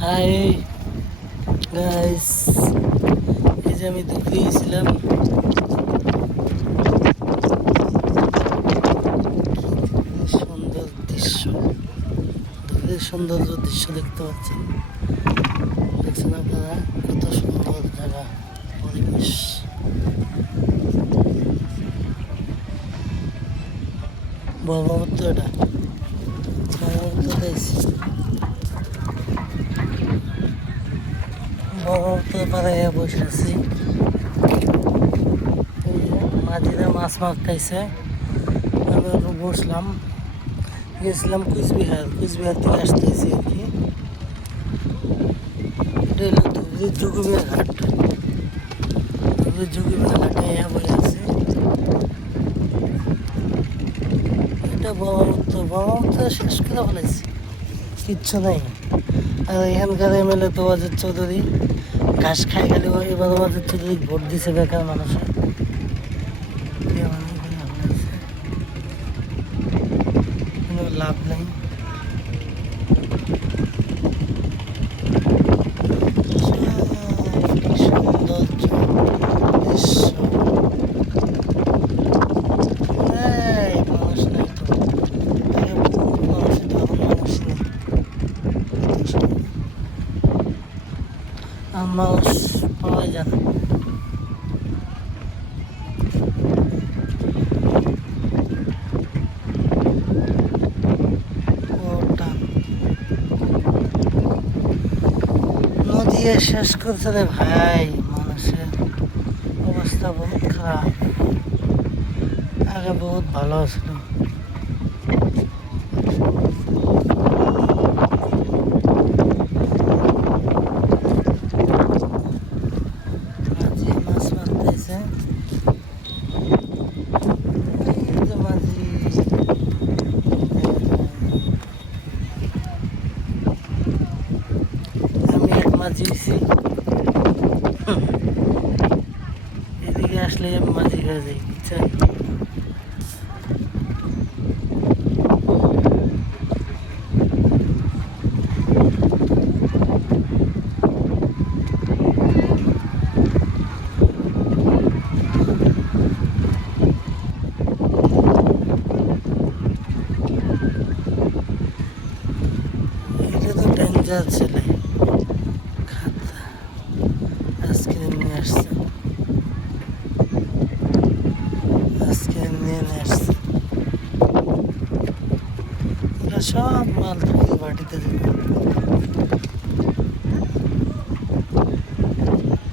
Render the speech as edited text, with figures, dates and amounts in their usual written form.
Hi guys, এই যে আমি দুপুরে গেছিলাম। সুন্দর দৃশ্য, দুপুরের সৌন্দর্য দৃশ্য দেখতে পাচ্ছেন। দেখছেন আপনারা কত সুন্দর জায়গা, পরিবেশ। ব্রহ্মপুত্র, এটা ব্রহ্মপুত্র ব্রহ্মপুত্র পাড়ায় বসে আছি। মাঝিরা মাছ মারতেছে, আমি একটু বসলাম। গেছিলাম কুচবিহার, কুচবিহার থেকে আসতেছি আর কি। এটা হলো ধুবড়ির যোগীবিহার ঘাট। ধুবড়ির যোগীবিহার ঘাটে বসে আছি। এটা ব্রহ্মপুত্র শেষ করে ফেলেছি, কিচ্ছু নেই। আর এখানকার MLA তো অজিত চৌধুরী ঘাস খাই গেলে এবার অজিত চৌধুরী ভোট দিছে বেকার মানুষে। কোনো লাভ নেই। মানুষ পাওয়া যায় না। নদী শেষ করছে রে ভাই, মানুষের অবস্থা বহুত খারাপ। আগে বহুত ভালো ছিল। মাছ মারতেছে, আমি এক মাঝি হয়েছি। এদিকে আসলে আমি মাঝি হয়ে যাই, বুঝছেন। এটা তো ডেঞ্জার ছেলে, আজকে নিয়ে আসছে, আজকে নিয়ে আসছে। এরা সব মাল বাটিতে